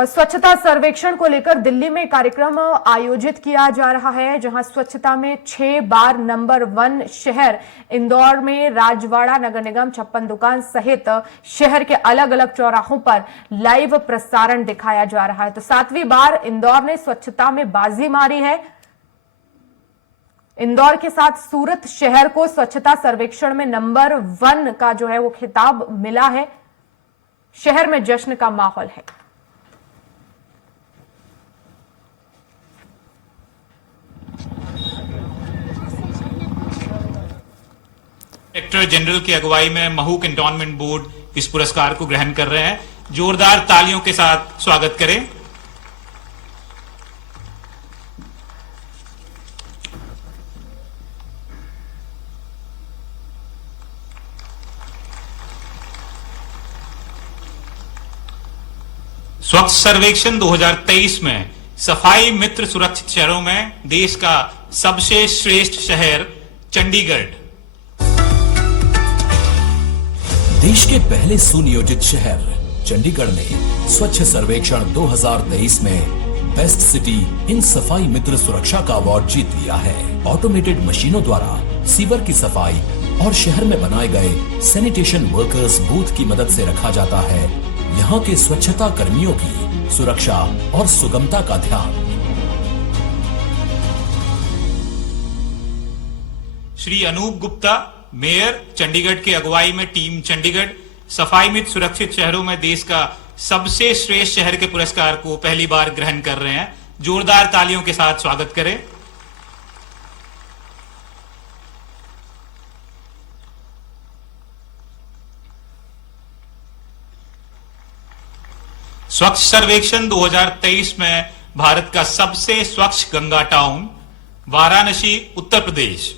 और स्वच्छता सर्वेक्षण को लेकर दिल्ली में कार्यक्रम आयोजित किया जा रहा है, जहां स्वच्छता में 6 बार नंबर 1 शहर इंदौर में राजवाड़ा नगर निगम, छप्पन दुकान सहित शहर के अलग अलग चौराहों पर लाइव प्रसारण दिखाया जा रहा है। तो 7वीं बार इंदौर ने स्वच्छता में बाजी मारी है। इंदौर के साथ सूरत शहर को स्वच्छता सर्वेक्षण में नंबर 1 का जो है वो खिताब मिला है। शहर में जश्न का माहौल है। डायरेक्टर जनरल की अगुवाई में महू कैंटोनमेंट बोर्ड इस पुरस्कार को ग्रहण कर रहे हैं। जोरदार तालियों के साथ स्वागत करें। स्वच्छ सर्वेक्षण 2023 में सफाई मित्र सुरक्षित शहरों में देश का सबसे श्रेष्ठ शहर चंडीगढ़। देश के पहले सुनियोजित शहर चंडीगढ़ ने स्वच्छ सर्वेक्षण 2023 में बेस्ट सिटी इन सफाई मित्र सुरक्षा का अवार्ड जीत लिया है। ऑटोमेटेड मशीनों द्वारा सीवर की सफाई और शहर में बनाए गए सैनिटेशन वर्कर्स बूथ की मदद से रखा जाता है यहाँ के स्वच्छता कर्मियों की सुरक्षा और सुगमता का ध्यान। श्री अनूप गुप्ता, मेयर चंडीगढ़ की अगुवाई में टीम चंडीगढ़ सफाई मित्र सुरक्षित शहरों में देश का सबसे श्रेष्ठ शहर के पुरस्कार को पहली बार ग्रहण कर रहे हैं। जोरदार तालियों के साथ स्वागत करें। स्वच्छ सर्वेक्षण 2023 में भारत का सबसे स्वच्छ गंगा टाउन वाराणसी, उत्तर प्रदेश।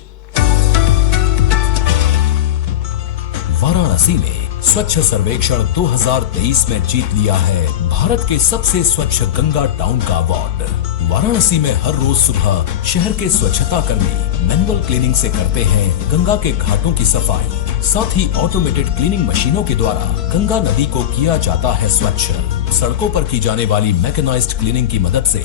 वाराणसी ने स्वच्छ सर्वेक्षण 2023 में जीत लिया है भारत के सबसे स्वच्छ गंगा टाउन का अवार्ड। वाराणसी में हर रोज सुबह शहर के स्वच्छता कर्मी मैनुअल क्लीनिंग से करते हैं गंगा के घाटों की सफाई। साथ ही ऑटोमेटेड क्लीनिंग मशीनों के द्वारा गंगा नदी को किया जाता है स्वच्छ। सड़कों पर की जाने वाली मैकेनाइज्ड क्लीनिंग की मदद से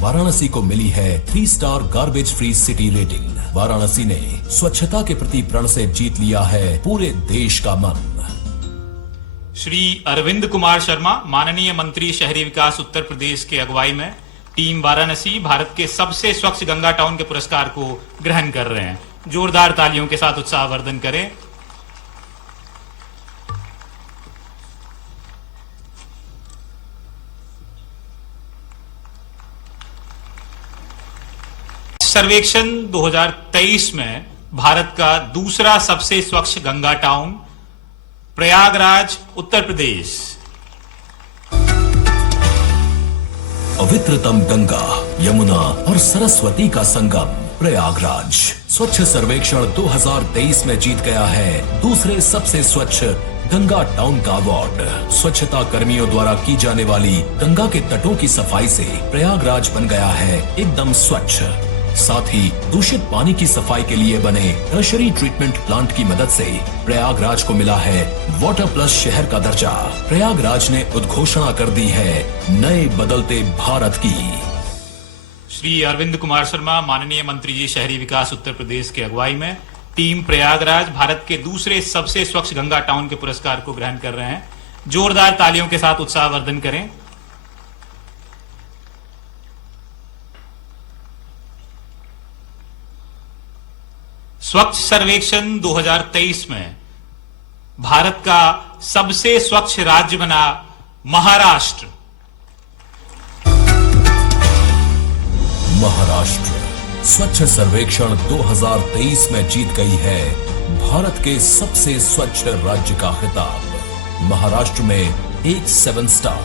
वाराणसी को मिली है 3 star garbage free city rating. Varanasi ने स्वच्छता के प्रति प्रण से जीत लिया है पूरे देश का मन। श्री अरविंद कुमार शर्मा, माननीय मंत्री शहरी विकास उत्तर प्रदेश के अगुवाई में टीम वाराणसी भारत के सबसे स्वच्छ गंगा टाउन के पुरस्कार को ग्रहण कर रहे हैं। जोरदार तालियों के साथ उत्साहवर्धन करें। सर्वेक्षण 2023 में भारत का दूसरा सबसे स्वच्छ गंगा टाउन प्रयागराज, उत्तर प्रदेश। पवित्रतम गंगा, यमुना और सरस्वती का संगम प्रयागराज स्वच्छ सर्वेक्षण 2023 में जीत गया है दूसरे सबसे स्वच्छ गंगा टाउन का अवार्ड। स्वच्छता कर्मियों द्वारा की जाने वाली गंगा के तटों की सफाई से प्रयागराज बन गया है एकदम स्वच्छ। साथ ही दूषित पानी की सफाई के लिए बने टर्शरी ट्रीटमेंट प्लांट की मदद से प्रयागराज को मिला है वाटर प्लस शहर का दर्जा। प्रयागराज ने उद्घोषणा कर दी है नए बदलते भारत की। श्री अरविंद कुमार शर्मा, माननीय मंत्री जी शहरी विकास उत्तर प्रदेश के अगुवाई में टीम प्रयागराज भारत के दूसरे सबसे स्वच्छ गंगा टाउन के पुरस्कार को ग्रहण कर रहे हैं। जोरदार तालियों के साथ उत्साहवर्धन करें। स्वच्छ सर्वेक्षण 2023 में भारत का सबसे स्वच्छ राज्य बना महाराष्ट्र। महाराष्ट्र स्वच्छ सर्वेक्षण 2023 में जीत गई है भारत के सबसे स्वच्छ राज्य का खिताब। महाराष्ट्र में 1 7 star,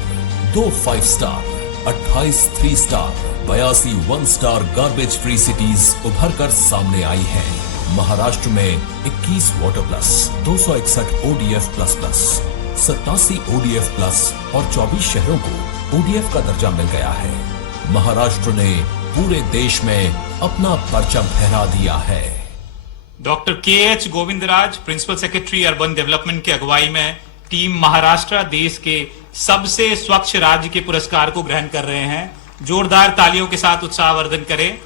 2 5 star, 28 3 star, 82 1 star garbage free cities उभर कर सामने आई है। महाराष्ट्र में 21 water plus, 261 ODF plus plus, 87 ODF plus और 24 शहरों को ODF का दर्जा मिल गया है। महाराष्ट्र ने पूरे देश में अपना परचम फहरा दिया है। Doctor KH Govindaraj, principal secretary urban development की अगुवाई में टीम महाराष्ट्र देश के सबसे स्वच्छ राज्य के पुरस्कार को ग्रहण कर रहे हैं। जोरदार तालियों के साथ उत्साहवर्धन करें।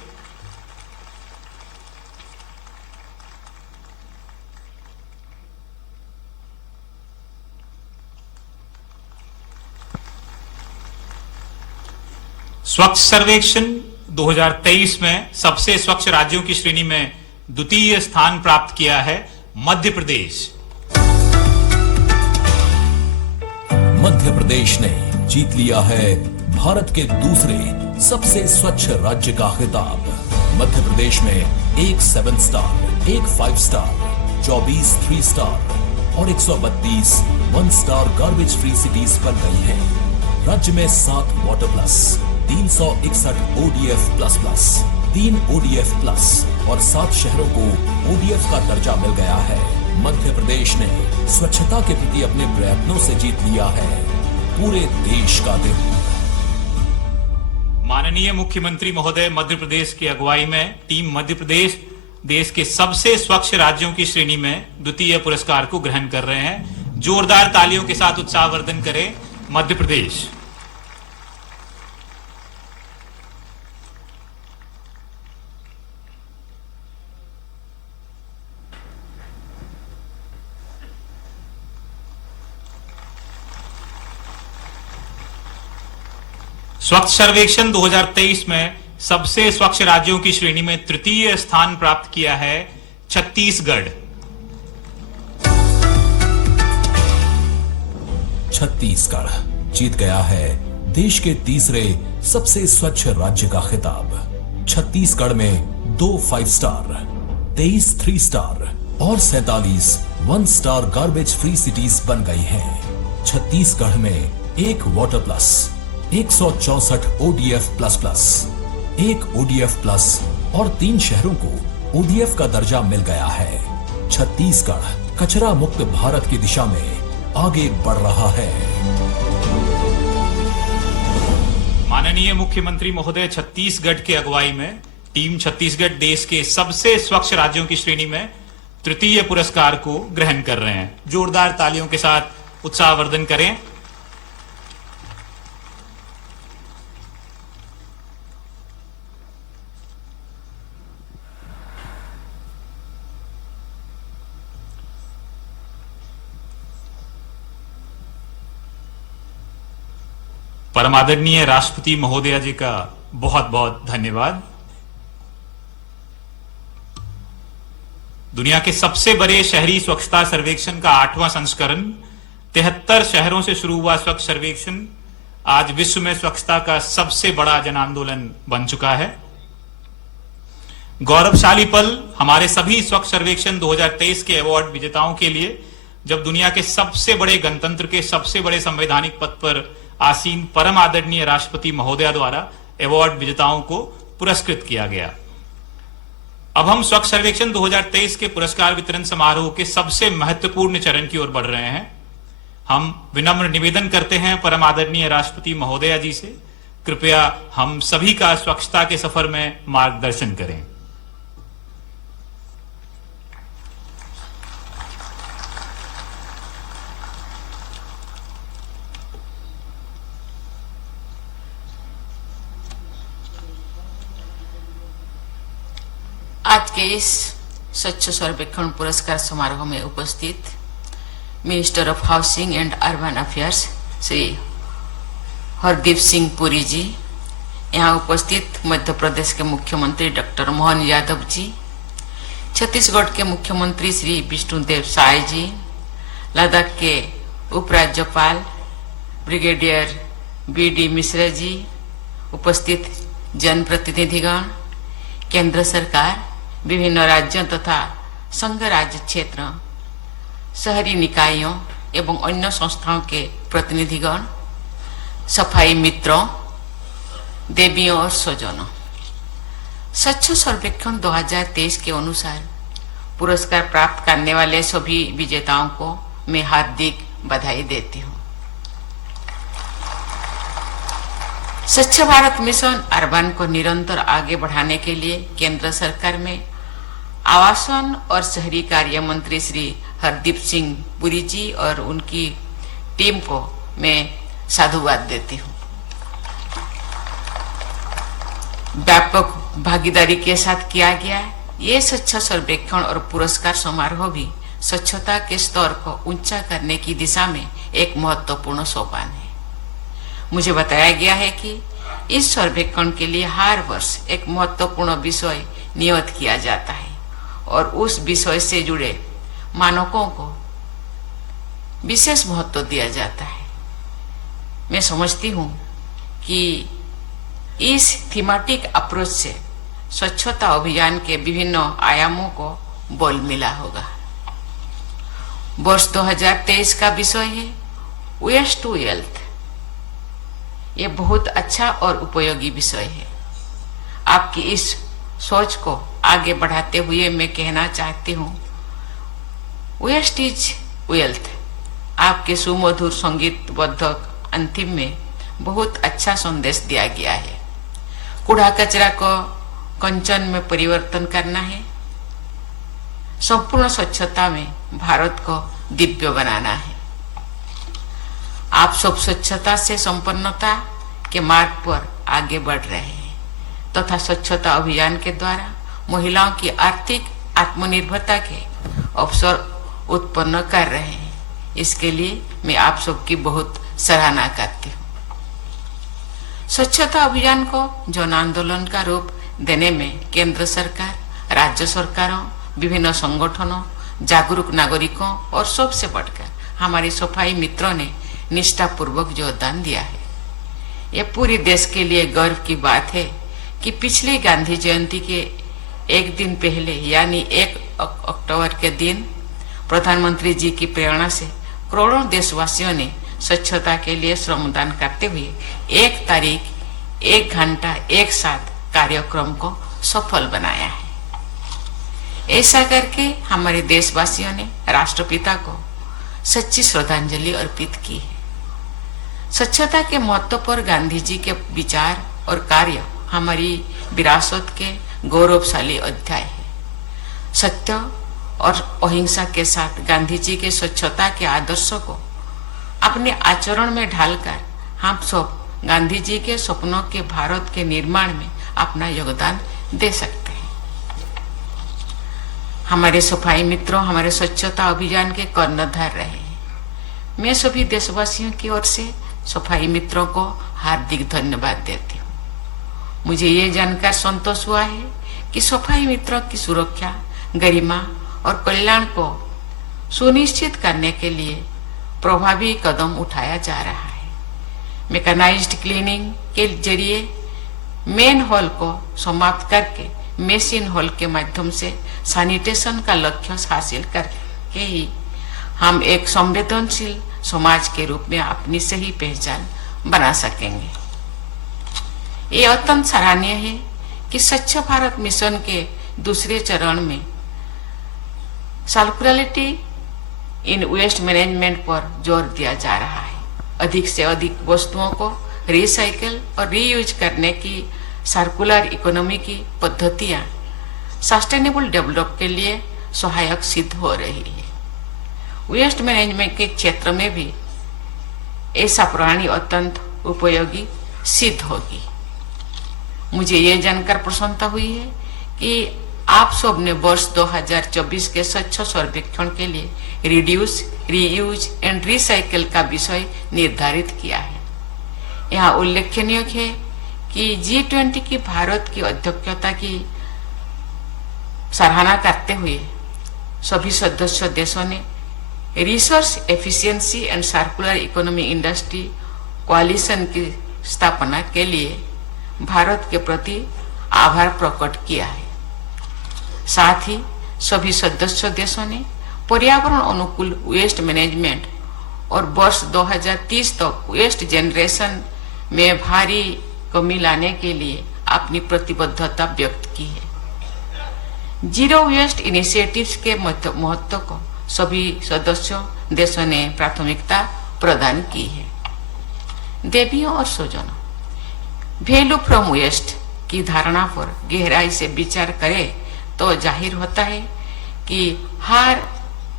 स्वच्छ सर्वेक्षण 2023 में सबसे स्वच्छ राज्यों की श्रेणी में द्वितीय स्थान प्राप्त किया है मध्य प्रदेश। मध्य प्रदेश ने जीत लिया है भारत के दूसरे सबसे स्वच्छ राज्य का खिताब। मध्य प्रदेश में 1 7 स्टार, 1 5 स्टार, 24 3 स्टार और 132 1 स्टार गार्बेज फ्री सिटीज बन गई हैं। राज्य में 7 water plus, 361 ODF plus plus, 3 ODF plus और 7 शहरों को ODF का दर्जा मिल गया है। मध्य प्रदेश ने स्वच्छता के प्रति अपने प्रयत्नों से जीत लिया है पूरे देश का दिल। माननीय मुख्यमंत्री महोदय मध्य प्रदेश की अगुवाई में टीम मध्य प्रदेश देश के सबसे स्वच्छ राज्यों की श्रेणी में द्वितीय पुरस्कार को ग्रहण कर रहे हैं। जोरदार तालियों के साथ उत्साहवर्धन करें मध्य प्रदेश। स्वच्छ सर्वेक्षण 2023 में सबसे स्वच्छ राज्यों की श्रेणी में तृतीय स्थान प्राप्त किया है छत्तीसगढ़। छत्तीसगढ़ जीत गया है देश के तीसरे सबसे स्वच्छ राज्य का खिताब। छत्तीसगढ़ में 2 5 स्टार, 23 3 स्टार और 47 1 स्टार गार्बेज फ्री सिटीज बन गई हैं। छत्तीसगढ़ में 1 water plus, 164 ODF plus plus, 1 ODF plus और 3 शहरों को ODF का दर्जा मिल गया है। छत्तीसगढ़ कचरा मुक्त भारत की दिशा में आगे बढ़ रहा है। माननीय मुख्यमंत्री महोदय छत्तीसगढ़ की अगुवाई में टीम छत्तीसगढ़ देश के सबसे स्वच्छ राज्यों की श्रेणी में तृतीय पुरस्कार को ग्रहण कर रहे हैं। जोरदार तालियों के साथ उत्साहवर्धन करें। परमादरणीय राष्ट्रपति महोदया जी का बहुत बहुत धन्यवाद। दुनिया के सबसे बड़े शहरी स्वच्छता सर्वेक्षण का 8वां संस्करण 73 शहरों से शुरू हुआ स्वच्छ सर्वेक्षण आज विश्व में स्वच्छता का सबसे बड़ा जन आंदोलन बन चुका है। गौरवशाली पल हमारे सभी स्वच्छ सर्वेक्षण 2023 के अवार्ड विजेताओं के लिए, जब दुनिया के सबसे बड़े गणतंत्र के सबसे बड़े संवैधानिक पद पर आसीन परम आदरणीय राष्ट्रपति महोदया द्वारा अवार्ड विजेताओं को पुरस्कृत किया गया। अब हम स्वच्छ सर्वेक्षण 2023 के पुरस्कार वितरण समारोह के सबसे महत्वपूर्ण चरण की ओर बढ़ रहे हैं। हम विनम्र निवेदन करते हैं परम आदरणीय राष्ट्रपति महोदया जी से, कृपया हम सभी का स्वच्छता के सफर में मार्गदर्शन करें। आज के इस स्वच्छ सर्वेक्षण पुरस्कार समारोह में उपस्थित minister of housing and urban affairs Shri Hardeep Singh Puri ji, यहाँ उपस्थित मध्य प्रदेश के मुख्यमंत्री डॉक्टर मोहन यादव जी, छत्तीसगढ़ के मुख्यमंत्री श्री विष्णुदेव साय जी, लद्दाख के उपराज्यपाल ब्रिगेडियर BD मिश्रा जी, उपस्थित जनप्रतिनिधिगण, केंद्र सरकार, विभिन्न राज्यों तथा संघ राज्य क्षेत्र, शहरी निकायों एवं अन्य संस्थाओं के प्रतिनिधिगण, सफाई मित्रों, देवियों और स्वजनों, स्वच्छ सर्वेक्षण 2023 के अनुसार पुरस्कार प्राप्त करने वाले सभी विजेताओं को मैं हार्दिक बधाई देती हूँ। स्वच्छ भारत मिशन अर्बन को निरंतर आगे बढ़ाने के लिए केंद्र सरकार में आवासन और शहरी कार्य मंत्री श्री हरदीप सिंह पुरी जी और उनकी टीम को मैं साधुवाद देती हूँ। व्यापक भागीदारी के साथ किया गया ये स्वच्छ सर्वेक्षण और पुरस्कार समारोह भी स्वच्छता के स्तर को ऊंचा करने की दिशा में एक महत्वपूर्ण सोपान है। मुझे बताया गया है कि इस सर्वेक्षण के लिए हर वर्ष एक महत्वपूर्ण विषय नियत किया जाता है और उस विषय से जुड़े मानकों को विशेष महत्व दिया जाता है। मैं समझती हूँ कि इस थीमेटिक अप्रोच से स्वच्छता अभियान के विभिन्न आयामों को बल मिला होगा। वर्ष 2023 का विषय है वेस्ट टू वेल्थ। ये बहुत अच्छा और उपयोगी विषय है। आपकी इस सोच को आगे बढ़ाते हुए मैं कहना चाहती हूँ, वेस्ट इज वेल्थ आपके सुमधुर संगीतबद्ध अंतिम में बहुत अच्छा संदेश दिया गया है। कूड़ा कचरा को कंचन में परिवर्तन करना है, संपूर्ण स्वच्छता में भारत को दिव्य बनाना है। आप सब स्वच्छता से संपन्नता के मार्ग पर आगे बढ़ रहे हैं तथा स्वच्छता अभियान के द्वारा महिलाओं की आर्थिक आत्मनिर्भरता के अवसर उत्पन्न कर रहे हैं। इसके लिए मैं आप सबकी बहुत सराहना करती हूँ। स्वच्छता अभियान को जन आंदोलन का रूप देने में केंद्र सरकार, राज्य सरकारों, विभिन्न संगठनों, जागरूक नागरिकों और सबसे बढ़कर हमारे सफाई मित्रों ने निष्ठापूर्वक योगदान दिया है। यह पूरे देश के लिए गर्व की बात है कि पिछली गांधी जयंती के एक दिन पहले यानी 1 अक्टूबर के दिन प्रधानमंत्री जी की प्रेरणा से करोड़ों देशवासियों ने स्वच्छता के लिए श्रमदान करते हुए 1 तारीख 1 घंटा एक साथ कार्यक्रम को सफल बनाया है। ऐसा करके हमारे देशवासियों ने राष्ट्रपिता को सच्ची श्रद्धांजलि अर्पित की है। स्वच्छता के महत्व पर गांधी जी के विचार और कार्य हमारी विरासत के गौरवशाली अध्याय है। सत्य और अहिंसा के साथ गांधी जी के स्वच्छता के आदर्शों को अपने आचरण में ढालकर हम सब गांधी जी के सपनों के भारत के निर्माण में अपना योगदान दे सकते हैं। हमारे सफाई मित्रों हमारे स्वच्छता अभियान के कर्णधार रहे हैं। मैं सभी देशवासियों की ओर से सफाई मित्रों को हार्दिक धन्यवाद देती हूँ। मुझे ये जानकर संतोष हुआ है कि सफाई मित्रों की सुरक्षा, गरिमा और कल्याण को सुनिश्चित करने के लिए प्रभावी कदम उठाया जा रहा है। मैकेनाइज्ड क्लीनिंग के जरिए मेन हॉल को समाप्त करके मेशिन हॉल के माध्यम से सैनिटेशन का लक्ष्य हासिल करके ही हम एक संवेदनशील समाज के रूप में अपनी सही पहचान बना सकेंगे। ये अत्यंत सराहनीय है कि स्वच्छ भारत मिशन के दूसरे चरण में सर्कुलरिटी इन वेस्ट मैनेजमेंट पर जोर दिया जा रहा है। अधिक से अधिक वस्तुओं को रिसाइकल और रीयूज करने की सर्कुलर इकोनॉमी की पद्धतियां सस्टेनेबल डेवलप के लिए सहायक सिद्ध हो रही है। वेस्ट मैनेजमेंट के क्षेत्र में भी ऐसा प्रणाली अत्यंत उपयोगी सिद्ध होगी। मुझे ये जानकर प्रसन्नता हुई है कि आप सब ने वर्ष 2024 के स्वच्छ सर्वेक्षण के लिए रिड्यूस, रीयूज एंड रिसाइकल का विषय निर्धारित किया है। यहाँ उल्लेखनीय है कि G20 की भारत की अध्यक्षता की सराहना करते हुए सभी सदस्य देशों ने resource efficiency and circular economy industry coalition की स्थापना के लिए भारत के प्रति आभार प्रकट किया है। साथ ही सभी सदस्य देशों ने पर्यावरण अनुकूल वेस्ट मैनेजमेंट और वर्ष 2030 तक वेस्ट जनरेशन में भारी कमी लाने के लिए अपनी प्रतिबद्धता व्यक्त की है। जीरो वेस्ट इनिशिएटिव्स के महत्व को सभी सदस्यों देशों ने प्राथमिकता प्रदान की है। देवियों और स्वजनों, वैल्यू फ्रॉम वेस्ट की धारणा पर गहराई से विचार करें तो जाहिर होता है कि हर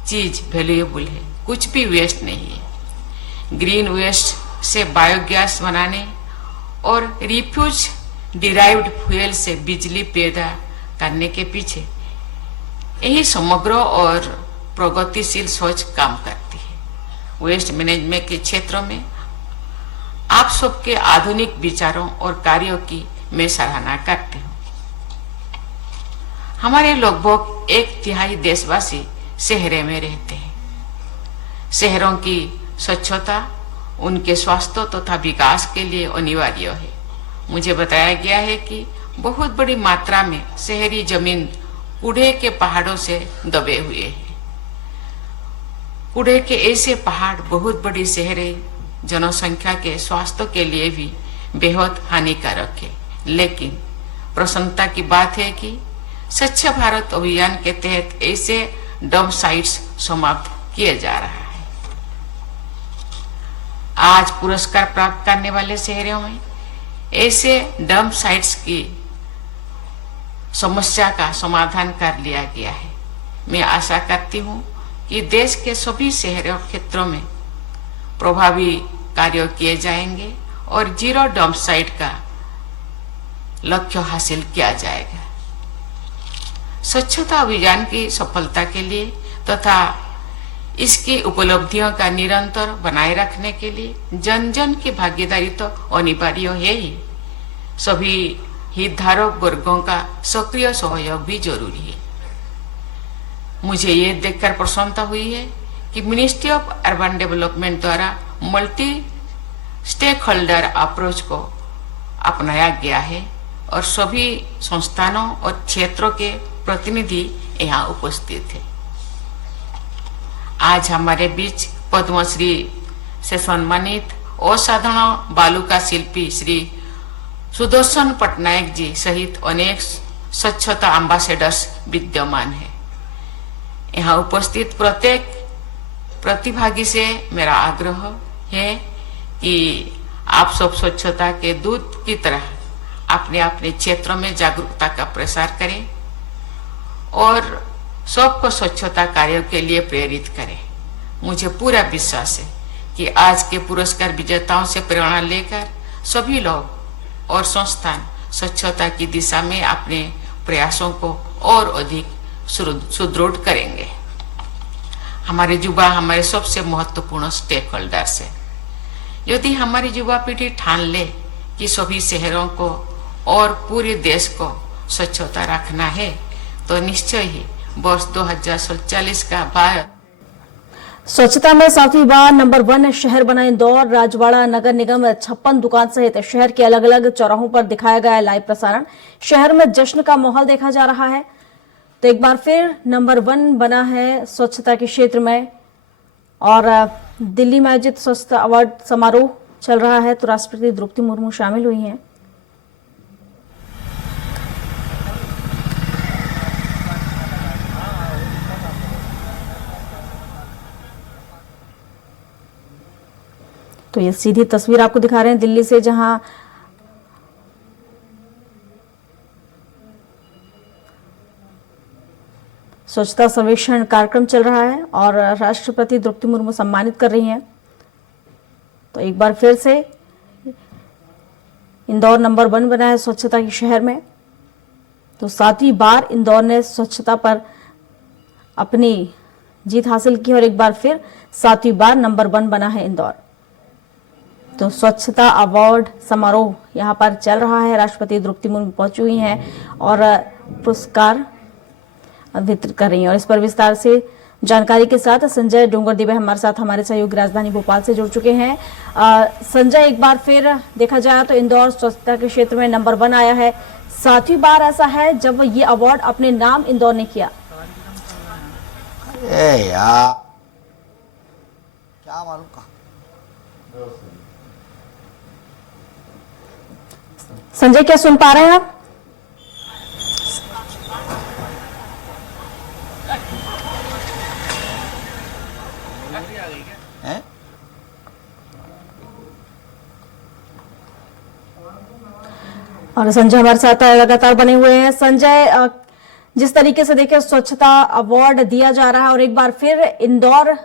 चीज वैल्यूएबल है, कुछ भी वेस्ट नहीं है। ग्रीन वेस्ट से बायोगैस बनाने और रिफ्यूज डिराइव्ड फ्यूल से बिजली पैदा करने के पीछे यही समग्र और प्रगतिशील सोच काम करती है। वेस्ट मैनेजमेंट के क्षेत्रों में आप सबके आधुनिक विचारों और कार्यों की मैं सराहना करती हूँ। हमारे लगभग 1/3 देशवासी शहरों में रहते हैं। शहरों की स्वच्छता उनके स्वास्थ्य तथा विकास के लिए अनिवार्य है। मुझे बताया गया है कि बहुत बड़ी मात्रा में शहरी जमीन कूड़े के पहाड़ों से दबे हुए हैं। कूड़े के ऐसे पहाड़ बहुत बड़ी शहरी जनसंख्या के स्वास्थ्य के लिए भी बेहद हानिकारक है। लेकिन प्रसन्नता की बात है कि स्वच्छ भारत अभियान के तहत ऐसे डंप साइट्स समाप्त किए जा रहा है। आज पुरस्कार प्राप्त करने वाले शहरों में ऐसे डंप साइट्स की समस्या का समाधान कर लिया गया है। मैं आशा करती हूँ कि देश के सभी शहरों क्षेत्रों में प्रभावी कार्य किए जाएंगे और जीरो डंप साइट का लक्ष्य हासिल किया जाएगा। स्वच्छता अभियान की सफलता के लिए तथा इसकी उपलब्धियों का निरंतर बनाए रखने के लिए जन जन की भागीदारी तो अनिवार्य है ही, सभी हितधारक वर्गों का सक्रिय सहयोग भी जरूरी है। मुझे ये देखकर प्रसन्नता हुई है कि मिनिस्ट्री ऑफ अर्बन डेवलपमेंट द्वारा मल्टी स्टेक होल्डर अप्रोच को अपनाया गया है और सभी संस्थानों और क्षेत्रों के प्रतिनिधि यहाँ उपस्थित है। आज हमारे बीच पद्मश्री से सम्मानित असाधारण बालुका शिल्पी श्री सुदर्शन पटनायक जी सहित अनेक स्वच्छता एम्बेसडर्स विद्यमान है। यहाँ उपस्थित प्रत्येक प्रतिभागी से मेरा आग्रह है कि आप सब स्वच्छता के दूत की तरह अपने अपने क्षेत्रों में जागरूकता का प्रसार करें और सबको स्वच्छता कार्यों के लिए प्रेरित करें। मुझे पूरा विश्वास है कि आज के पुरस्कार विजेताओं से प्रेरणा लेकर सभी लोग और संस्थान स्वच्छता की दिशा में अपने प्रयासों को और अधिक सुदृढ़ करेंगे। हमारे युवा हमारे सबसे महत्वपूर्ण स्टेक होल्डर्स है। यदि हमारी युवा पीढ़ी ठान ले कि सभी शहरों को और पूरे देश को स्वच्छता रखना है तो निश्चय ही वर्ष 2047 का भारत स्वच्छता में 7वीं बार नंबर 1 शहर बना इंदौर। राजवाड़ा नगर निगम 56 दुकान सहित शहर के अलग अलग चौराहों पर दिखाया गया लाइव प्रसारण। शहर में जश्न का माहौल देखा जा रहा है। तो एक बार फिर नंबर 1 बना है स्वच्छता के क्षेत्र में और दिल्ली में आयोजित स्वच्छता अवार्ड समारोह चल रहा है। तो राष्ट्रपति द्रौपदी मुर्मू शामिल हुई हैं। तो ये सीधी तस्वीर आपको दिखा रहे हैं दिल्ली से, जहां स्वच्छता सर्वेक्षण कार्यक्रम चल रहा है और राष्ट्रपति द्रौपदी मुर्मू सम्मानित कर रही हैं। तो एक बार फिर से इंदौर नंबर 1 बना है स्वच्छता के शहर में। तो 7वीं बार इंदौर ने स्वच्छता पर अपनी जीत हासिल की और एक बार फिर 7वीं बार नंबर 1 बना है इंदौर। तो स्वच्छता अवार्ड समारोह यहाँ पर चल रहा है। राष्ट्रपति द्रौपदी मुर्मू पहुंची हुई हैं और पुरस्कार वितरित कर रही हैं। और इस पर विस्तार से जानकारी के साथ संजय डोंगरदेव हमारे साथ हमारे सहयोगी राजधानी भोपाल से जुड़ चुके हैं। संजय, एक बार फिर देखा जाए तो इंदौर स्वच्छता के क्षेत्र में नंबर 1 आया है। 7वीं बार ऐसा है जब ये अवार्ड अपने नाम इंदौर ने किया। यार क्या मालूम कहा। संजय, क्या सुन पा रहे हैं आप? और संजय हमारे साथ लगातार बने हुए हैं। संजय, जिस तरीके से देखिए स्वच्छता अवार्ड दिया जा रहा है और एक बार फिर इंदौर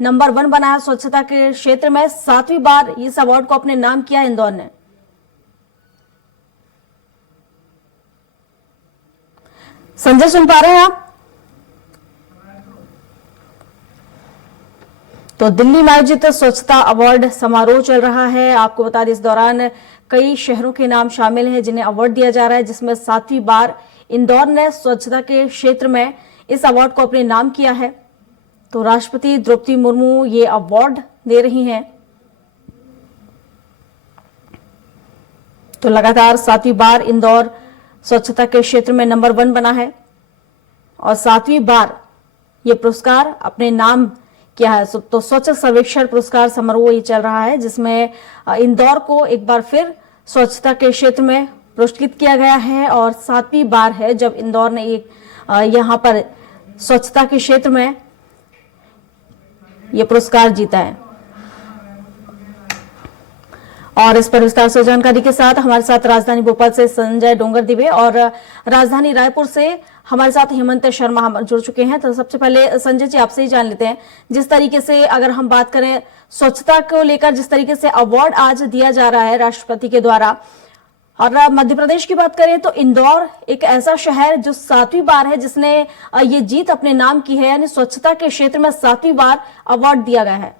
नंबर 1 बना है स्वच्छता के क्षेत्र में। 7वीं बार इस अवार्ड को अपने नाम किया इंदौर ने। संजय, सुन पा रहे हैं आप? तो दिल्ली में आयोजित स्वच्छता अवार्ड समारोह चल रहा है। आपको बता दें इस दौरान कई शहरों के नाम शामिल हैं जिन्हें अवार्ड दिया जा रहा है, जिसमें 7वीं बार इंदौर ने स्वच्छता के क्षेत्र में इस अवार्ड को अपने नाम किया है। तो राष्ट्रपति द्रौपदी मुर्मू ये अवार्ड दे रही हैं। तो लगातार 7वीं बार इंदौर स्वच्छता के क्षेत्र में नंबर 1 बना है और 7वीं बार ये पुरस्कार अपने नाम किया है। तो स्वच्छ सर्वेक्षण पुरस्कार समारोह ये चल रहा है, जिसमें इंदौर को एक बार फिर स्वच्छता के क्षेत्र में पुरस्कृत किया गया है और 7वीं बार है जब इंदौर ने एक यहाँ पर स्वच्छता के क्षेत्र में ये पुरस्कार जीता है। और इस पर विस्तार से जानकारी के साथ हमारे साथ राजधानी भोपाल से संजय डोंगर दिवे और राजधानी रायपुर से हमारे साथ हेमंत शर्मा जुड़ चुके हैं। तो सबसे पहले संजय जी आपसे ही जान लेते हैं, जिस तरीके से अगर हम बात करें स्वच्छता को लेकर जिस तरीके से अवार्ड आज दिया जा रहा है राष्ट्रपति के द्वारा, और मध्य प्रदेश की बात करें तो इंदौर एक ऐसा शहर जो 7वीं बार है जिसने ये जीत अपने नाम की है, यानी स्वच्छता के क्षेत्र में 7वीं बार अवार्ड दिया गया है।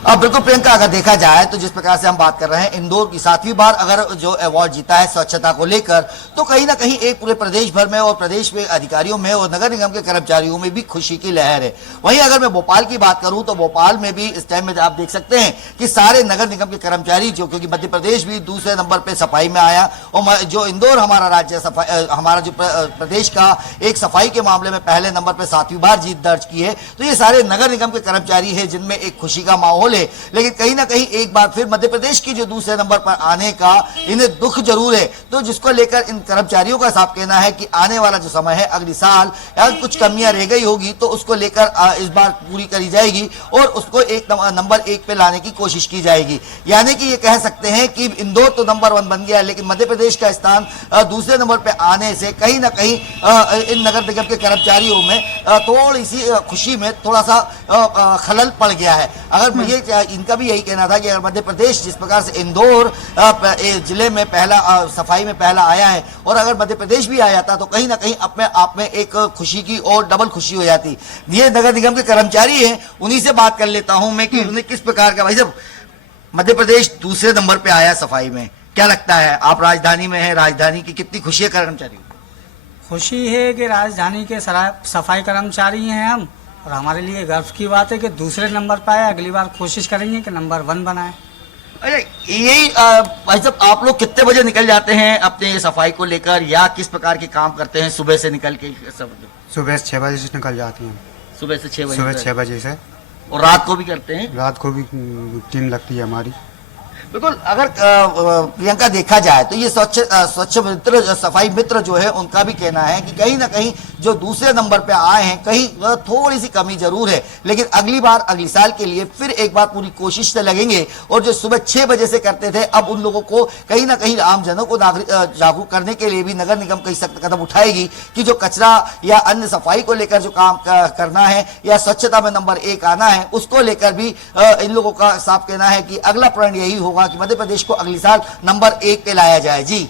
अब बिल्कुल प्रियंका, अगर देखा जाए तो जिस प्रकार से हम बात कर रहे हैं, इंदौर की 7वीं बार अगर जो अवार्ड जीता है स्वच्छता को लेकर, तो कहीं ना कहीं एक पूरे प्रदेश भर में और प्रदेश में अधिकारियों में और नगर निगम के कर्मचारियों में भी खुशी की लहर है। वहीं अगर मैं भोपाल की बात करूं तो भोपाल में भी इस टाइम में आप देख सकते हैं कि सारे नगर निगम के कर्मचारी, जो क्योंकि मध्य प्रदेश भी दूसरे नंबर पर सफाई में आया और जो इंदौर हमारा राज्य हमारा जो प्रदेश का एक सफाई के मामले में पहले नंबर पर 7वीं बार जीत दर्ज की है, तो ये सारे नगर निगम के कर्मचारी है जिनमें एक खुशी का माहौल है। लेकिन कहीं ना कहीं एक बार फिर मध्य प्रदेश की जो दूसरे नंबर पर आने का इन्हें दुख जरूर है, तो जिसको लेकर इन कर्मचारियों का साफ कहना है कि आने वाला जो समय है, अगली साल अगर कुछ कमियां रह गई होगी तो उसको लेकर इस बार पूरी करी जाएगी और उसको एक नंबर 1 पे लाने की कोशिश की जाएगी। यानी कि ये कह सकते हैं कि इंदौर तो नंबर 1 बन गया, लेकिन मध्य प्रदेश का स्थान दूसरे नंबर पे आने से कहीं ना कहीं इन नगर निगम के कर्मचारियों में थोड़ी सी खुशी में थोड़ा सा खलल पड़ गया है। अगर ये इनका भी यही कहना था कि अगर मध्य प्रदेश जिस प्रकार से इंदौर जिले में पहला सफाई में पहला आया है और अगर मध्य प्रदेश भी आ जाता तो कहीं ना कहीं अपने आप में एक खुशी की और डबल खुशी हो जाती। ये नगर निगम के कर्मचारी हैं, उन्हीं से बात कर लेता हूं मैं कि उन्हें किस प्रकार का, भाई साहब मध्य प्रदेश दूसरे नंबर पे आया सफाई में, क्या लगता है? आप राजधानी में है, राजधानी की कितनी खुशी है कर्मचारी? खुशी है कि राजधानी के सफाई कर्मचारी हैं हम, और हमारे लिए गर्व की बात है कि दूसरे नंबर पर आए। अगली बार कोशिश करेंगे कि नंबर 1 बनाए। अरे यही भाई साहब, आप लोग कितने बजे निकल जाते हैं अपने सफाई को लेकर या किस प्रकार के काम करते हैं सुबह से निकल के? सुबह 6 बजे से निकल जाती हैं। सुबह से 6 बजे? सुबह 6 बजे से। और रात को भी करते हैं? रात को भी टीम लगती है हमारी। बिल्कुल। अगर प्रियंका देखा जाए तो ये स्वच्छ मित्र, सफाई मित्र जो है, उनका भी कहना है कि कहीं ना कहीं जो दूसरे नंबर पे आए हैं कहीं थोड़ी सी कमी जरूर है, लेकिन अगली बार अगली साल के लिए फिर एक बार पूरी कोशिश से लगेंगे। और जो सुबह 6 बजे से करते थे, अब उन लोगों को कहीं ना कहीं आमजनों को जागरूक करने के लिए भी नगर निगम कई सख्त कदम उठाएगी कि जो कचरा या अन्य सफाई को लेकर जो काम करना है या स्वच्छता में नंबर 1 आना है, उसको लेकर भी इन लोगों का साफ कहना है कि अगला प्रण यही होगा कि मध्य प्रदेश को अगली साल नंबर 1 पे लाया जाए। जी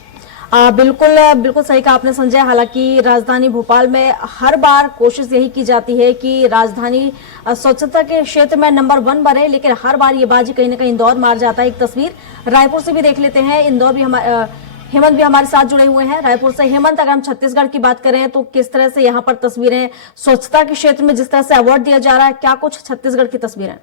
बिल्कुल सही कहा आपने संजय। हालांकि राजधानी भोपाल में हर बार कोशिश यही की जाती है कि राजधानी स्वच्छता के क्षेत्र में नंबर 1 बने, लेकिन हर बार ये बाजी कहीं ना कहीं इंदौर मार जाता है। एक तस्वीर रायपुर से भी देख लेते हैं। इंदौर भी हेमंत भी हमारे साथ जुड़े हुए हैं रायपुर से। हेमंत, अगर हम छत्तीसगढ़ की बात करें तो किस तरह से यहाँ पर तस्वीरें, स्वच्छता के क्षेत्र में जिस तरह से अवार्ड दिया जा रहा है, क्या कुछ छत्तीसगढ़ की तस्वीरें?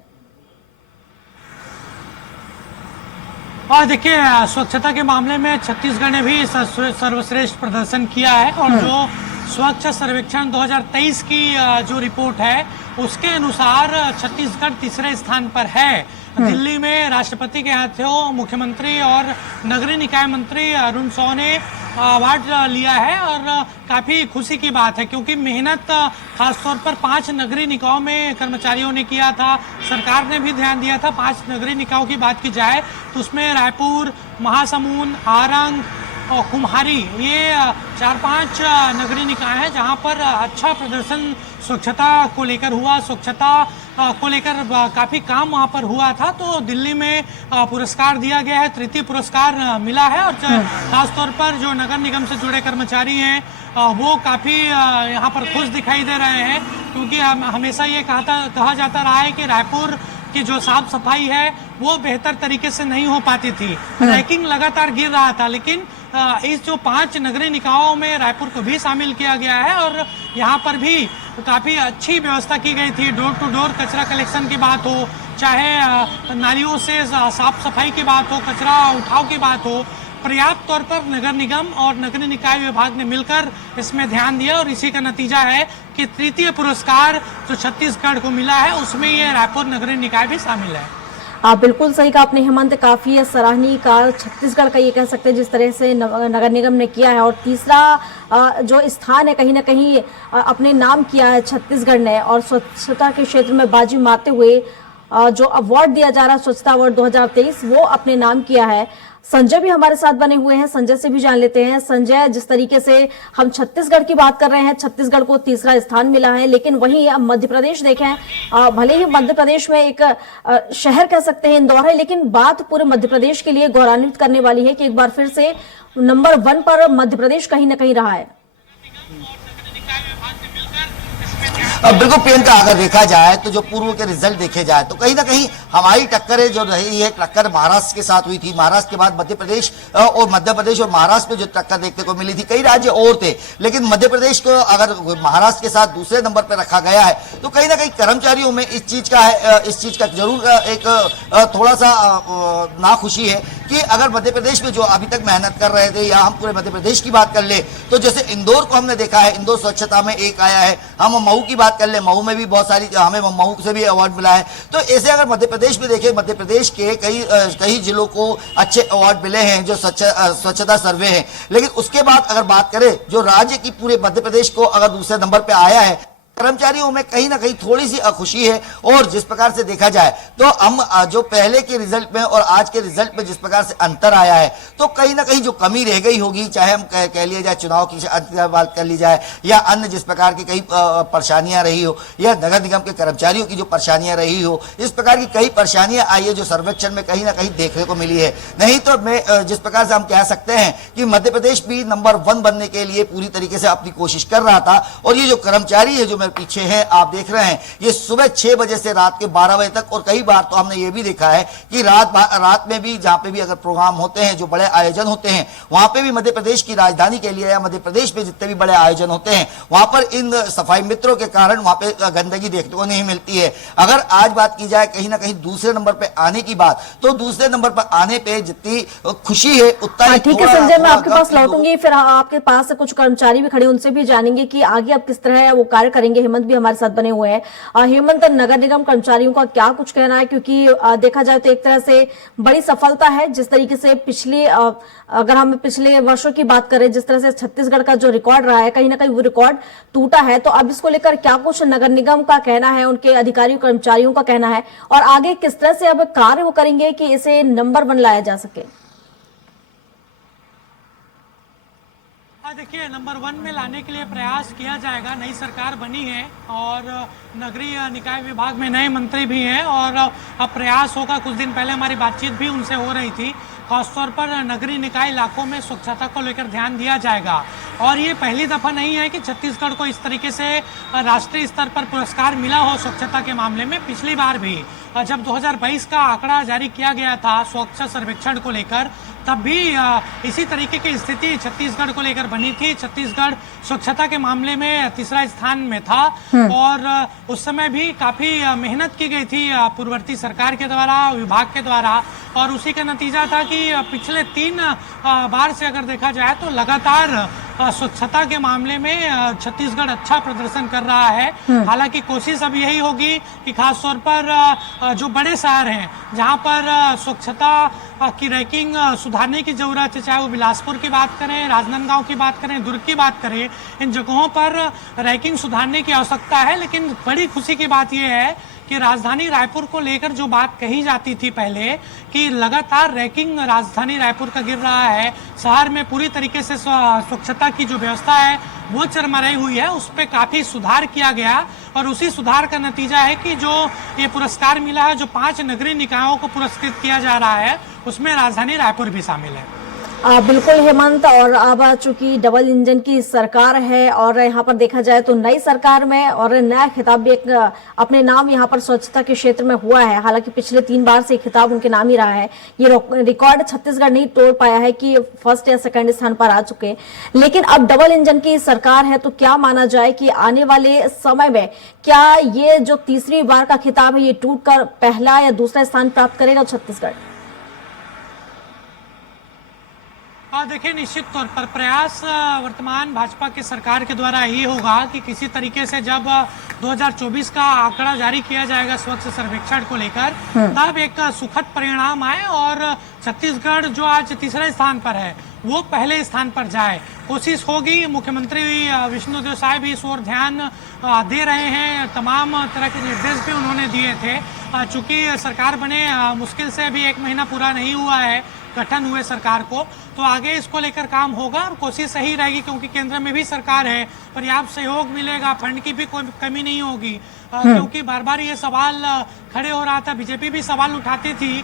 और देखिए, स्वच्छता के मामले में छत्तीसगढ़ ने भी सर्वश्रेष्ठ प्रदर्शन किया है और जो स्वच्छ सर्वेक्षण 2023 की जो रिपोर्ट है उसके अनुसार छत्तीसगढ़ तीसरे स्थान पर है। दिल्ली में राष्ट्रपति के हाथों मुख्यमंत्री और नगरीय निकाय मंत्री अरुण सौ ने अवार्ड लिया है और काफी खुशी की बात है, क्योंकि मेहनत खासतौर पर 5 नगरीय निकायों में कर्मचारियों ने किया था। सरकार ने भी ध्यान दिया था। 5 नगरीय निकायों की बात की जाए तो उसमें रायपुर, महासमुंद, आरंग, और कुम्हारी, ये 4-5 नगरीय निकाय हैं जहां पर अच्छा प्रदर्शन स्वच्छता को लेकर हुआ, स्वच्छता को लेकर काफी काम वहां पर हुआ था। तो दिल्ली में पुरस्कार दिया गया है, तृतीय पुरस्कार मिला है। और खासतौर पर जो नगर निगम से जुड़े कर्मचारी हैं वो काफी यहाँ पर खुश दिखाई दे रहे हैं, क्योंकि हमेशा ये कहा जाता रहा है कि रायपुर की जो साफ सफाई है वो बेहतर तरीके से नहीं हो पाती थी, रैंकिंग लगातार गिर रहा था। लेकिन इस जो 5 नगरीय निकायों में रायपुर को भी शामिल किया गया है और यहाँ पर भी काफी अच्छी व्यवस्था की गई थी। डोर टू डोर कचरा कलेक्शन की बात हो, चाहे नालियों से साफ सफाई की बात हो, कचरा उठाव की बात हो, पर्याप्त तौर पर नगर निगम और नगरीय निकाय विभाग ने मिलकर इसमें ध्यान दिया और इसी का नतीजा है कि तृतीय पुरस्कार जो छत्तीसगढ़ को मिला है उसमें ये रायपुर नगरीय निकाय भी शामिल है। आप बिल्कुल सही कहा आपने हेमंत, काफी सराहनीय कार्य छत्तीसगढ़ का ये कह सकते हैं जिस तरह से नगर निगम ने किया है। और तीसरा जो स्थान है कहीं ना कहीं अपने नाम किया है छत्तीसगढ़ ने, और स्वच्छता के क्षेत्र में बाजी मारते हुए जो अवार्ड दिया जा रहा है स्वच्छता अवार्ड 2023 वो अपने नाम किया है। संजय भी हमारे साथ बने हुए हैं, संजय से भी जान लेते हैं। संजय, जिस तरीके से हम छत्तीसगढ़ की बात कर रहे हैं, छत्तीसगढ़ को तीसरा स्थान मिला है, लेकिन वहीं अब मध्य प्रदेश देखें, भले ही मध्य प्रदेश में एक शहर कह सकते हैं इंदौर है, लेकिन बात पूरे मध्य प्रदेश के लिए गौरवान्वित करने वाली है कि एक बार फिर से नंबर 1 पर मध्य प्रदेश कहीं ना कहीं रहा है। बिल्कुल प्रियंका, अगर देखा जाए तो जो पूर्व के रिजल्ट देखे जाए तो कहीं ना कहीं हमारी टक्कर जो रही है, टक्कर महाराष्ट्र के साथ हुई थी। महाराष्ट्र के बाद मध्य प्रदेश और महाराष्ट्र में जो टक्कर देखने को मिली थी, कई राज्य और थे, लेकिन मध्य प्रदेश को अगर महाराष्ट्र के साथ दूसरे नंबर पर रखा गया है तो कहीं ना कहीं कर्मचारियों में इस चीज का जरूर एक थोड़ा सा नाखुशी है कि अगर मध्य प्रदेश में जो अभी तक मेहनत कर रहे थे, या हम पूरे मध्य प्रदेश की बात कर ले तो जैसे इंदौर को हमने देखा है, इंदौर स्वच्छता में 1 आया है। हम मऊ की बात कर ले, मऊ में भी बहुत सारी, हमें मऊ से भी अवार्ड मिला है। तो ऐसे अगर मध्य प्रदेश में देखें, मध्य प्रदेश के कई जिलों को अच्छे अवार्ड मिले हैं जो स्वच्छता सर्वे हैं। लेकिन उसके बाद अगर बात करें जो राज्य की पूरे मध्य प्रदेश को अगर दूसरे नंबर पे आया है, कर्मचारियों में कहीं ना कहीं थोड़ी सी खुशी है। और जिस प्रकार से देखा जाए तो हम जो पहले के रिजल्ट में और आज के रिजल्ट में जिस प्रकार से अंतर आया है, तो कहीं ना कहीं जो कमी रह गई होगी, चाहे हम कह लिया जाए चुनाव की बात कर ली जाए, या अन्य जिस प्रकार की कई परेशानियां रही हो, या नगर निगम के कर्मचारियों की जो परेशानियां रही हो, इस प्रकार की कई परेशानियां आई है जो सर्वेक्षण में कहीं ना कहीं देखने को मिली है। नहीं तो मैं जिस प्रकार से हम कह सकते हैं कि मध्य प्रदेश भी नंबर 1 बनने के लिए पूरी तरीके से अपनी कोशिश कर रहा था। और ये जो कर्मचारी है जो पीछे है, आप देख रहे हैं, ये सुबह 6 बजे से रात के 12 बजे तक, और कई बार तो हमने ये भी देखा है कि रात में भी जहां पे भी अगर प्रोग्राम होते हैं, जो बड़े आयोजन होते हैं, वहां पे भी मध्य प्रदेश की राजधानी के लिए या मध्य प्रदेश में जितने भी बड़े आयोजन होते हैं, वहां पर इन सफाई मित्रों के कारण वहां पे गंदगी देखने को नहीं मिलती है। अगर आज बात की जाए कहीं ना कहीं दूसरे नंबर पे आने की बात, तो दूसरे नंबर पर आने पे जितनी खुशी है उतना ही। ठीक है संजय, मैं आपके पास लौटूंगी, फिर आपके पास कुछ कर्मचारी भी खड़े, उनसे भी जानेंगे कि आगे अब किस तरह वो कार्य करेंगे। हेमंत भी हमारे साथ बने हुए हैं। हेमंत, नगर निगम कर्मचारियों का क्या कुछ कहना है, क्योंकि देखा जाए तो एक तरह से बड़ी सफलता है जिस तरीके से अगर हम पिछले वर्षों की बात करें, जिस तरह से छत्तीसगढ़ का जो रिकॉर्ड रहा है, कहीं ना कहीं वो रिकॉर्ड टूटा है। तो अब इसको लेकर क्या कुछ नगर निगम का कहना है, उनके अधिकारियों कर्मचारियों का कहना है, और आगे किस तरह से अब कार्य वो करेंगे कि इसे नंबर 1 लाया जा सके? देखिए, नंबर 1 में लाने के लिए प्रयास किया जाएगा। नई सरकार बनी है और नगरीय निकाय विभाग में नए मंत्री भी हैं, और अब प्रयास होगा। कुछ दिन पहले हमारी बातचीत भी उनसे हो रही थी। खासतौर पर नगरीय निकाय इलाकों में स्वच्छता को लेकर ध्यान दिया जाएगा। और ये पहली दफा नहीं है कि छत्तीसगढ़ को इस तरीके से राष्ट्रीय स्तर पर पुरस्कार मिला हो स्वच्छता के मामले में। पिछली बार भी जब 2022 का आंकड़ा जारी किया गया था स्वच्छ सर्वेक्षण को लेकर, तब भी इसी तरीके की स्थिति छत्तीसगढ़ को लेकर बनी थी। छत्तीसगढ़ स्वच्छता के मामले में तीसरा स्थान में था, और उस समय भी काफी मेहनत की गई थी पूर्ववर्ती सरकार के द्वारा, विभाग के द्वारा, और उसी का नतीजा था कि पिछले 3 बार से अगर देखा जाए तो लगातार स्वच्छता के मामले में छत्तीसगढ़ अच्छा प्रदर्शन कर रहा है। हालांकि कोशिश अब यही होगी कि खासतौर पर जो बड़े शहर हैं जहां पर स्वच्छता की रैंकिंग सुधारने की जरूरत है, चाहे वो बिलासपुर की बात करें, राजनांदगांव की बात करें, दुर्ग की बात करें, इन जगहों पर रैंकिंग सुधारने की आवश्यकता है। लेकिन बड़ी खुशी की बात यह है कि राजधानी रायपुर को लेकर जो बात कही जाती थी पहले कि लगातार रैंकिंग राजधानी रायपुर का गिर रहा है, शहर में पूरी तरीके से स्वच्छता की जो व्यवस्था है वो चरमराई हुई है, उस पर काफी सुधार किया गया और उसी सुधार का नतीजा है कि जो ये पुरस्कार मिला है, जो 5 नगरीय निकायों को पुरस्कृत किया जा रहा है उसमें राजधानी रायपुर भी शामिल है। बिल्कुल हेमंत, और अब चूंकि डबल इंजन की सरकार है और यहाँ पर देखा जाए तो नई सरकार में और नया खिताब भी एक अपने नाम यहाँ पर स्वच्छता के क्षेत्र में हुआ है। हालांकि पिछले 3 बार से खिताब उनके नाम ही रहा है। ये रिकॉर्ड छत्तीसगढ़ नहीं तोड़ पाया है कि फर्स्ट या सेकंड स्थान पर आ चुके, लेकिन अब डबल इंजन की सरकार है तो क्या माना जाए कि आने वाले समय में क्या ये जो तीसरी बार का खिताब है ये टूट कर पहला या दूसरा स्थान प्राप्त करेगा छत्तीसगढ़? देखिए, निश्चित तौर पर प्रयास वर्तमान भाजपा की सरकार के द्वारा यही होगा कि किसी तरीके से जब 2024 का आंकड़ा जारी किया जाएगा स्वच्छ सर्वेक्षण को लेकर, तब एक सुखद परिणाम आए और छत्तीसगढ़ जो आज तीसरे स्थान पर है वो पहले स्थान पर जाए। कोशिश होगी, मुख्यमंत्री विष्णुदेव साय भी इस ओर ध्यान दे रहे हैं, तमाम तरह के निर्देश भी उन्होंने दिए थे। चूंकि सरकार बने मुश्किल से अभी 1 महीना पूरा नहीं हुआ है गठन हुए सरकार को, तो आगे इसको लेकर काम होगा और कोशिश सही रहेगी क्योंकि केंद्र में भी सरकार है, पर्याप्त सहयोग मिलेगा, फंड की भी कोई कमी नहीं होगी। क्योंकि बार बार ये सवाल खड़े हो रहा था, बीजेपी भी सवाल उठाती थी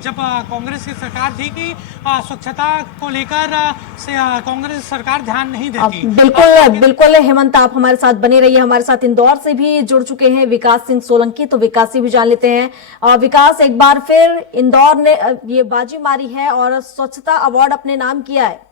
जब कांग्रेस की सरकार थी कि स्वच्छता को लेकर कांग्रेस सरकार ध्यान नहीं देती। बिल्कुल हेमंत, आप हमारे साथ बने रहिए। हमारे साथ इंदौर से भी जुड़ चुके हैं विकास सिंह सोलंकी, तो विकास से भी जान लेते हैं। विकास, एक बार फिर इंदौर ने ये बाजी मारी है और स्वच्छता अवार्ड अपने नाम किया है।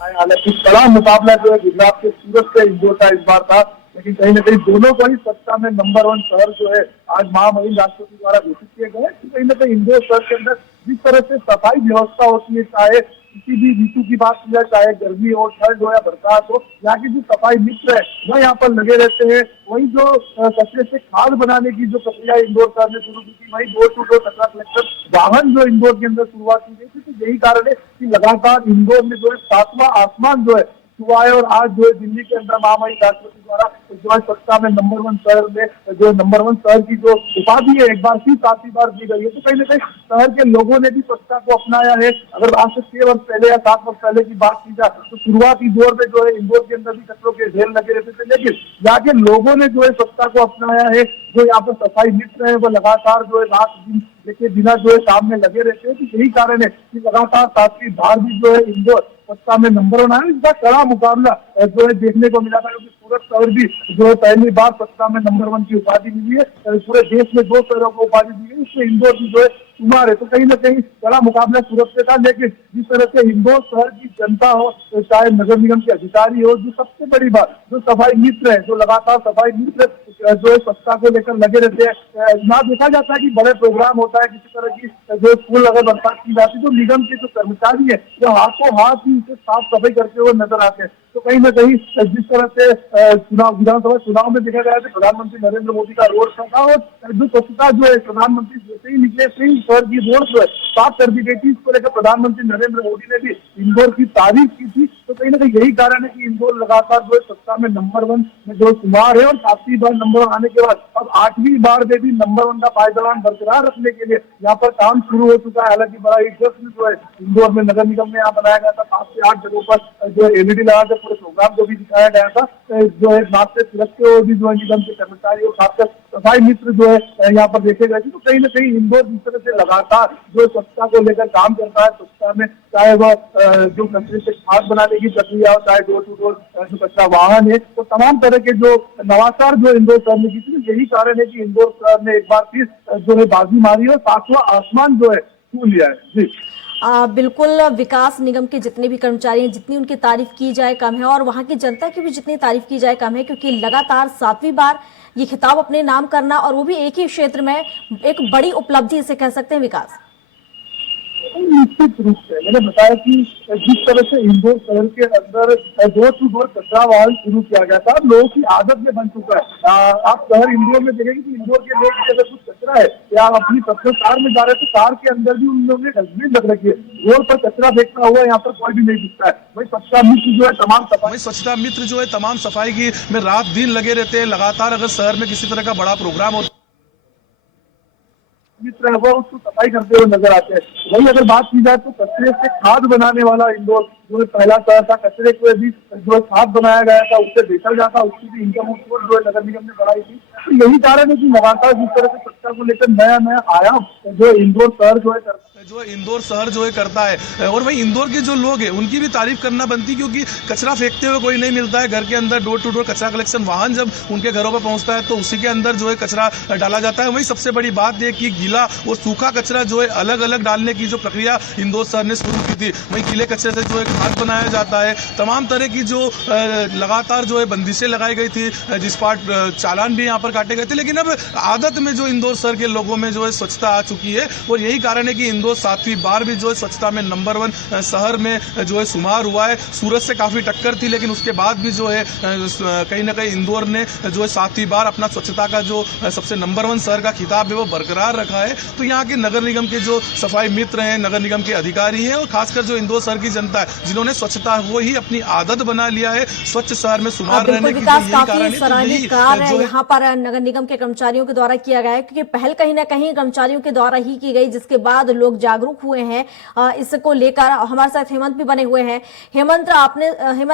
हालांकि बड़ा मुकाबला जो है गुजरात के सूरत से इंदौर का इस बार था, लेकिन कहीं ना कहीं दोनों को ही स्वच्छता में नंबर 1 शहर जो है आज महामहिम राष्ट्रपति द्वारा घोषित किए गए। कहीं ना कहीं इंदौर शहर के अंदर जिस तरह से सफाई व्यवस्था होती है, चाहे किसी भी ऋतु की बात की जाए, चाहे गर्मी हो, ठंड हो या बरसात हो, यहाँ की जो सफाई मित्र है वह यहाँ पर लगे रहते हैं। वही जो कचरे से खाद बनाने की जो प्रक्रिया इंदौर शहर ने शुरू की थी, वही डोर टू डोर कचरा कलेक्शन वाहन जो इंदौर के अंदर शुरुआत की गई थी। तो यही कारण है कि लगातार इंदौर में जो है 7वां आसमान जो है हुआ है और आज जो है दिल्ली के अंदर महामहिम राष्ट्रपति द्वारा जो है स्वच्छता में नंबर 1 शहर में जो नंबर 1 शहर की जो उपाधि है एक बार फिर 7वीं बार दी गई है। तो कहीं ना कहीं शहर के लोगों ने भी स्वच्छता को अपनाया है। अगर आज से 6 वर्ष पहले या 7 वर्ष पहले की बात की जाए तो शुरुआती दौर में जो है इंदौर के अंदर भी कचरों के ढेर लगे रहते थे, लेकिन यहाँ के लोगों ने जो है स्वच्छता को अपनाया है। जो यहाँ पर सफाई मित्र है वो लगातार जो है रात दिन देखे बिना जो है काम में लगे रहते हैं। तो यही कारण है कि लगातार 7वीं बार भी जो है इंदौर स्वच्छता में नंबर 1 है। इसका कड़ा मुकाबला जो है देखने को मिला था, क्योंकि सूरत शहर भी जो है पहली बार स्वच्छता में नंबर 1 की उपाधि मिली है। पूरे देश में 2 शहरों को उपाधि दी है, इससे इंदौर की जो है शुमार है। तो कहीं ना कहीं बड़ा मुकाबला सूरत से था, लेकिन जिस तरह से इंदौर शहर की जनता हो, चाहे नगर निगम के अधिकारी हो, जो सबसे बड़ी बात जो सफाई मित्र है, जो लगातार सफाई मित्र जो है स्वच्छता को लेकर लगे रहते हैं। यहाँ देखा जाता है कि बड़े प्रोग्राम होता है, किसी तरह की जो स्कूल अगर बरसात की जाती है तो निगम के जो कर्मचारी है वो हाथों हाथ ही उसे साफ सफाई करते हुए नजर आते हैं। तो कहीं ना कहीं जिस तरह से विधानसभा चुनाव में देखा गया था, प्रधानमंत्री नरेंद्र मोदी का रोड शो था और जो स्वच्छता जो है प्रधानमंत्री जैसे ही निकले शहर की रोड जो है साफ कर दी गई थी। इसको लेकर प्रधानमंत्री नरेंद्र मोदी ने भी इंदौर की तारीफ की थी। तो कहीं ना कहीं यही कारण है कि इंदौर लगातार जो है स्वच्छता में नंबर 1 में जो शुमार है और 7वीं बार नंबर 1 आने के बाद अब 8वीं बार में भी नंबर 1 का पायदान बरकरार रखने के लिए यहाँ पर काम शुरू हो चुका है। हालांकि बड़ा ही जश्न जो है इंदौर में नगर निगम में यहाँ बनाया गया था। 7 से 8 जगहों पर जो LED लगा के पूरे प्रोग्राम को भी दिखाया गया था। जो है नाक से सुरक्षित और भी जो है निगम के कर्मचारी और खासकर सफाई मित्र जो है यहाँ पर देखे गए थे। तो कहीं ना कहीं इंदौर जिस तरह से लगातार जो स्वच्छता को लेकर काम करता है, स्वच्छता में चाहे वह जो कचरे से खाद बनाने की प्रक्रिया हो, चाहे डोर टू डोर जो कचरा वाहन है, तो तमाम तरह के जो नवाचार जो इंदौर शहर ने की थी, यही कारण है कि इंदौर शहर ने एक बार फिर जो है बाजी मारी और 7वां आसमान जो है छू लिया है। जी बिल्कुल विकास निगम के जितने भी कर्मचारी हैं, जितनी उनकी तारीफ की जाए कम है और वहां की जनता की भी जितनी तारीफ की जाए कम है, क्योंकि लगातार 7वीं बार ये खिताब अपने नाम करना और वो भी एक ही क्षेत्र में एक बड़ी उपलब्धि इसे कह सकते हैं। विकास, निश्चित रूप से मैंने बताया कि जिस तरह से इंदौर शहर के अंदर डोर टू डोर कचरा वाहन शुरू किया गया था, लोगों की आदत में बन चुका है। आप शहर इंदौर में देखेंगे कि इंदौर के लोग अगर कुछ कचरा कचरा है, या आप अपनी पर्सनल कार में जा रहे हैं तो कार के अंदर भी उन लोगों ने डस्टबिन रख रखी है, रोड पर कचरा फेंकता हुआ यहाँ पर कोई भी नहीं दिखता है। वही स्वच्छता मित्र जो है तमाम सफाई स्वच्छता मित्र जो है तमाम सफाई की में रात दिन लगे रहते हैं। लगातार अगर शहर में किसी तरह का बड़ा प्रोग्राम होता मित्र है वो उसको सफाई करते हुए नजर आते हैं। वही अगर बात की जाए तो कचरे से खाद बनाने वाला इंदौर जो पहला शहर था, कचरे को भी जो है खाद बनाया गया था, उससे बेचा जाता, उसकी भी इनकम जो है नगर निगम ने बढ़ाई थी। तो यही कारण है कि लगातार जिस तरह से स्वच्छता को लेकर नया नया आयाम जो इंदौर शहर जो है करता है और वही इंदौर के जो लोग हैं उनकी भी तारीफ करना बनती, क्योंकि कचरा फेंकते हुए कोई नहीं मिलता है। घर के अंदर डोर टू डोर कचरा कलेक्शन वाहन जब उनके घरों पर पहुंचता है तो उसी के अंदर जो है कचरा डाला जाता है। वही सबसे बड़ी बात है कि गीला और सूखा कचरा जो है अलग अलग डालने की जो प्रक्रिया इंदौर शहर ने शुरू की थी, वही गीले कचरे से जो है खाद बनाया जाता है। तमाम तरह की जो लगातार जो है बंदिशें लगाई गई थी, जिस पर चालान भी यहाँ पर काटे गए थे, लेकिन अब आदत में जो इंदौर शहर के लोगों में जो है स्वच्छता आ चुकी है और यही कारण है कि इंदौर 7वीं बार भी जो है स्वच्छता में नंबर 1 शहर में जो है शुमार हुआ है। सूरत से काफी टक्कर थी, लेकिन उसके बाद भी जो है कहीं ना कहीं इंदौर ने जो है 7वीं बार अपना स्वच्छता का जो सबसे नंबर 1 शहर का खिताब है वो बरकरार रखा है। तो यहाँ के नगर निगम के जो सफाई मित्र हैं, नगर निगम के अधिकारी हैं और खासकर जो इंदौर शहर की जनता है जिन्होंने स्वच्छता वो ही अपनी आदत बना लिया है, स्वच्छ शहर में शुमार रहने की विकास यही काफी कारण है। सराहनीय कार्य है यहाँ पर नगर निगम के कर्मचारियों के द्वारा किया गया है, क्योंकि पहल कहीं ना कहीं कर्मचारियों के द्वारा ही की गई, जिसके बाद लोग जागरूक हुए हैं इसको लेकर। हमारे साथ हेमंत भी बने हुए हैं। हेमंत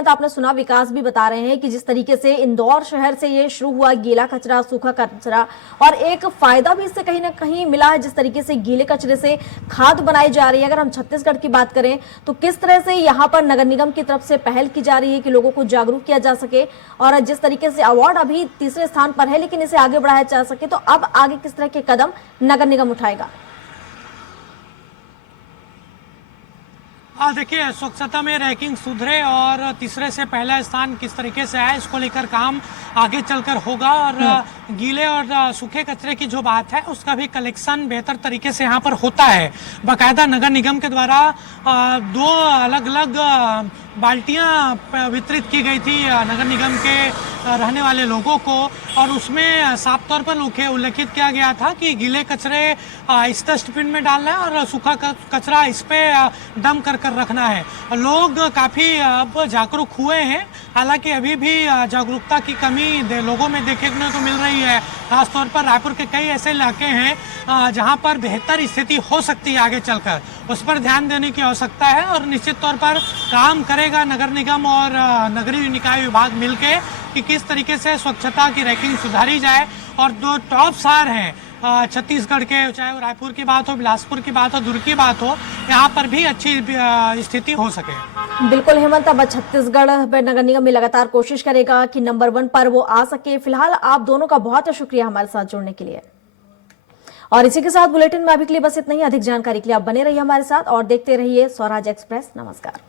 आपने सुना, विकास भी बता रहे हैं कि जिस तरीके से इंदौर शहर से ये शुरू हुआ गीला कचरा सूखा कचरा, और एक फायदा भी इससे कहीं ना कहीं मिला है, जिस तरीके से गीले कचरे से खाद बनाई जा रही है। अगर हम छत्तीसगढ़ की बात करें तो किस तरह से यहाँ पर नगर निगम की तरफ से पहल की जा रही है कि लोगों को जागरूक किया जा सके, और जिस तरीके से अवार्ड अभी तीसरे स्थान पर है लेकिन इसे आगे बढ़ाया जा सके, तो अब आगे किस तरह के कदम नगर निगम उठाएगा? देखिए, स्वच्छता में रैंकिंग सुधरे और तीसरे से पहला स्थान किस तरीके से आए, इसको लेकर काम आगे चलकर होगा। और गीले और सूखे कचरे की जो बात है उसका भी कलेक्शन बेहतर तरीके से यहाँ पर होता है। बाकायदा नगर निगम के द्वारा 2 अलग अलग बाल्टियाँ वितरित की गई थी नगर निगम के रहने वाले लोगों को, और उसमें साफ तौर पर उल्लेखित किया गया था कि गीले कचरे इस डस्टबिन में डालना है और सूखा कचरा इस पे डंप कर रखना है। लोग काफ़ी अब जागरूक हुए हैं, हालांकि अभी भी जागरूकता की कमी लोगों में देखने को मिल रही है। खासतौर पर रायपुर के कई ऐसे इलाके हैं जहां पर बेहतर स्थिति हो सकती है आगे चलकर, उस पर ध्यान देने की आवश्यकता है। और निश्चित तौर पर काम करेगा नगर निगम और नगरीय निकाय विभाग मिलके कि किस तरीके से स्वच्छता की रैंकिंग सुधारी जाए। और 2 टॉप शहर हैं छत्तीसगढ़ के, चाहे वो रायपुर की बात हो, बिलासपुर की बात हो, दुर्ग की बात हो, यहाँ पर भी अच्छी स्थिति हो सके। बिल्कुल हेमंत, अब छत्तीसगढ़ नगर निगम में लगातार कोशिश करेगा कि नंबर 1 पर वो आ सके। फिलहाल आप दोनों का बहुत शुक्रिया हमारे साथ जुड़ने के लिए। और इसी के साथ बुलेटिन में अभी के लिए बस इतना ही। अधिक जानकारी के लिए आप बने रहिए हमारे साथ और देखते रहिए स्वराज एक्सप्रेस। नमस्कार।